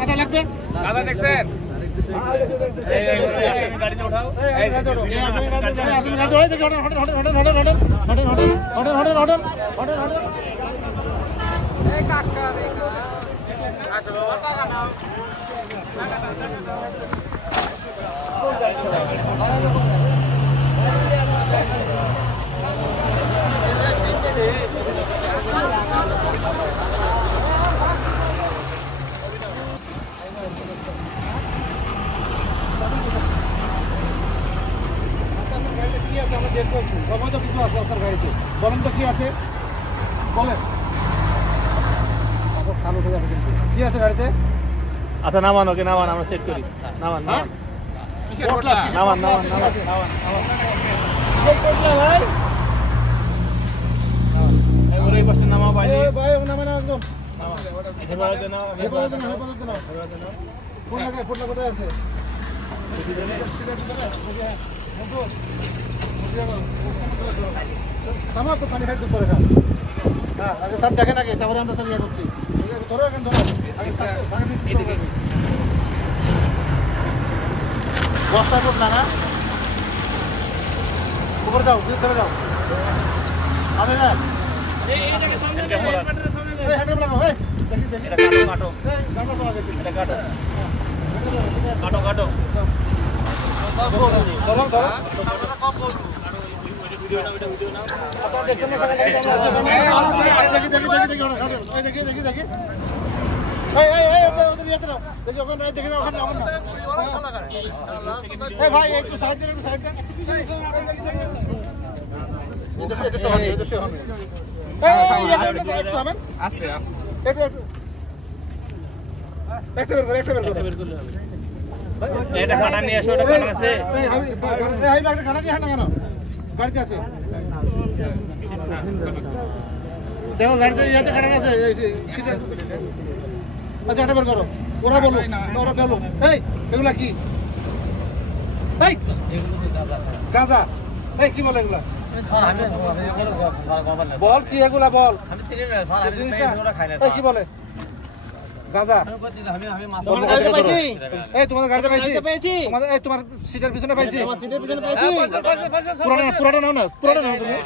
মাথা লাগবে গাদা দেখছেন গাড়িতে উঠাও কিছু আছে আপনার গাড়িতে বলেন তো কি আছে বলেন সাল উঠে যাবে কিন্তু কি আছে গাড়িতে আচ্ছা নামান ওকে নামান আমরা চেক করি নামান নামান নামান নামান চেক করলে ভাই এবারে এই পাশে নামা ভাই ভাই নামা না একদম এবারে দেন এবারে দেন ফুটলা কোথায় আছে থামো তো পানি খাইতে পরে হ্যাঁ আগে স্যার দেখেন আগে তারপরে আমরা স্যার ইয়ে করছি ধরো এখন ধরো আগে বস্তা করলা না উপরে যাও চলে যাও আগে যান দেখি এটা কাটো গাঁদা পাওয়া গেছে এটা কাটো কাটো ধরো ধরো ভাই একটু সাইড দেন একটু সাইড দেন আস্তে আস্তে একটা বের করো এটা কাটা নিয়ে এসো এটা কাটা আছে এই ব্যাগটা কাটা নিয়ে আনা কেন গাড়িতে আছে দেখো গাড়িতে ইয়াতে কাটা আছে আচ্ছা এটা বের করো ওরা বলো এই এগুলা কি এই গাঁজা এই কি বলে এগুলা বল কি এগুলা বল কি বলে গাঁজা এই তোমাদের গাড়িতে পাইছি এই তোমার সিটের পিছনে পাইছি পুরাটা নাও না পুরাটা নাও তুমি